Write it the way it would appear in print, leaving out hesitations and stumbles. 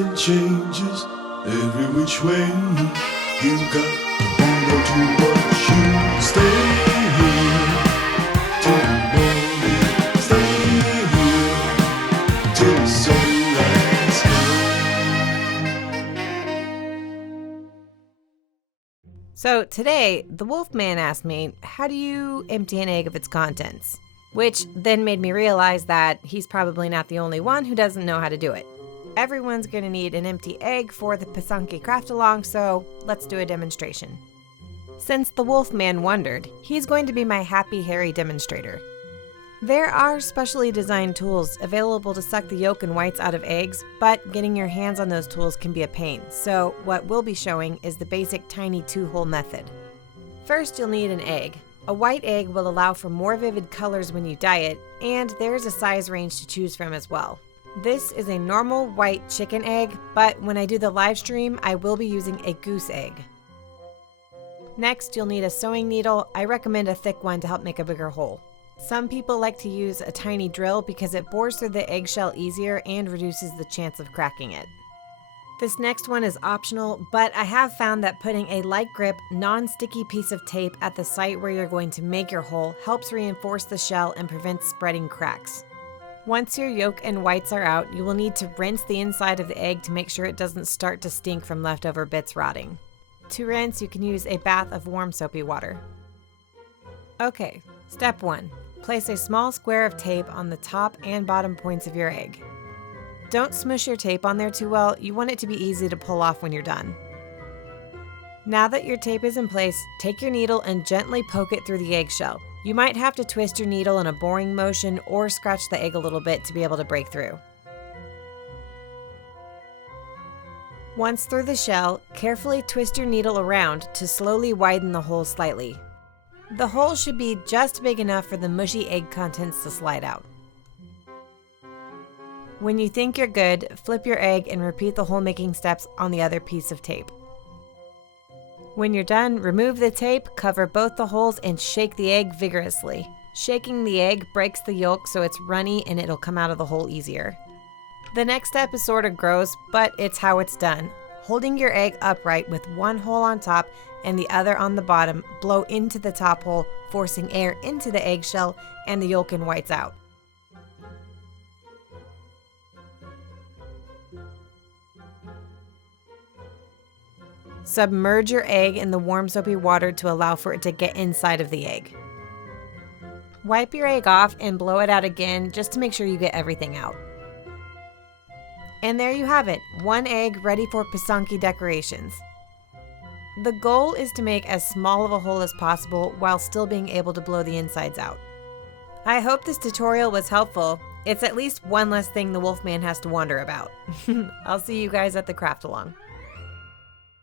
Something changes every which way. You got to hold on to what you stay here till the morning. Stay here till the sunrise comes. So today, the Wolfman asked me, how do you empty an egg of its contents? Which then made me realize that he's probably not the only one who doesn't know how to do it. Everyone's going to need an empty egg for the Pysanky craft along, so let's do a demonstration. Since the Wolfman wondered, he's going to be my happy hairy demonstrator. There are specially designed tools available to suck the yolk and whites out of eggs, but getting your hands on those tools can be a pain, so what we'll be showing is the basic tiny 2-hole method. First, you'll need an egg. A white egg will allow for more vivid colors when you dye it, and there's a size range to choose from as well. This is a normal white chicken egg, but when I do the live stream, I will be using a goose egg. Next, you'll need a sewing needle. I recommend a thick one to help make a bigger hole. Some people like to use a tiny drill because it bores through the eggshell easier and reduces the chance of cracking it. This next one is optional, but I have found that putting a light grip, non-sticky piece of tape at the site where you're going to make your hole helps reinforce the shell and prevents spreading cracks. Once your yolk and whites are out, you will need to rinse the inside of the egg to make sure it doesn't start to stink from leftover bits rotting. To rinse, you can use a bath of warm soapy water. Okay, step 1. Place a small square of tape on the top and bottom points of your egg. Don't smush your tape on there too well, you want it to be easy to pull off when you're done. Now that your tape is in place, take your needle and gently poke it through the eggshell. You might have to twist your needle in a boring motion or scratch the egg a little bit to be able to break through. Once through the shell, carefully twist your needle around to slowly widen the hole slightly. The hole should be just big enough for the mushy egg contents to slide out. When you think you're good, flip your egg and repeat the hole-making steps on the other piece of tape. When you're done, remove the tape, cover both the holes, and shake the egg vigorously. Shaking the egg breaks the yolk so it's runny and it'll come out of the hole easier. The next step is sort of gross, but it's how it's done. Holding your egg upright with one hole on top and the other on the bottom, blow into the top hole, forcing air into the eggshell and the yolk and whites out. Submerge your egg in the warm soapy water to allow for it to get inside of the egg. Wipe your egg off and blow it out again just to make sure you get everything out. And there you have it, one egg ready for Pysanky decorations. The goal is to make as small of a hole as possible while still being able to blow the insides out. I hope this tutorial was helpful. It's at least one less thing the Wolfman has to wonder about. I'll see you guys at the craft along.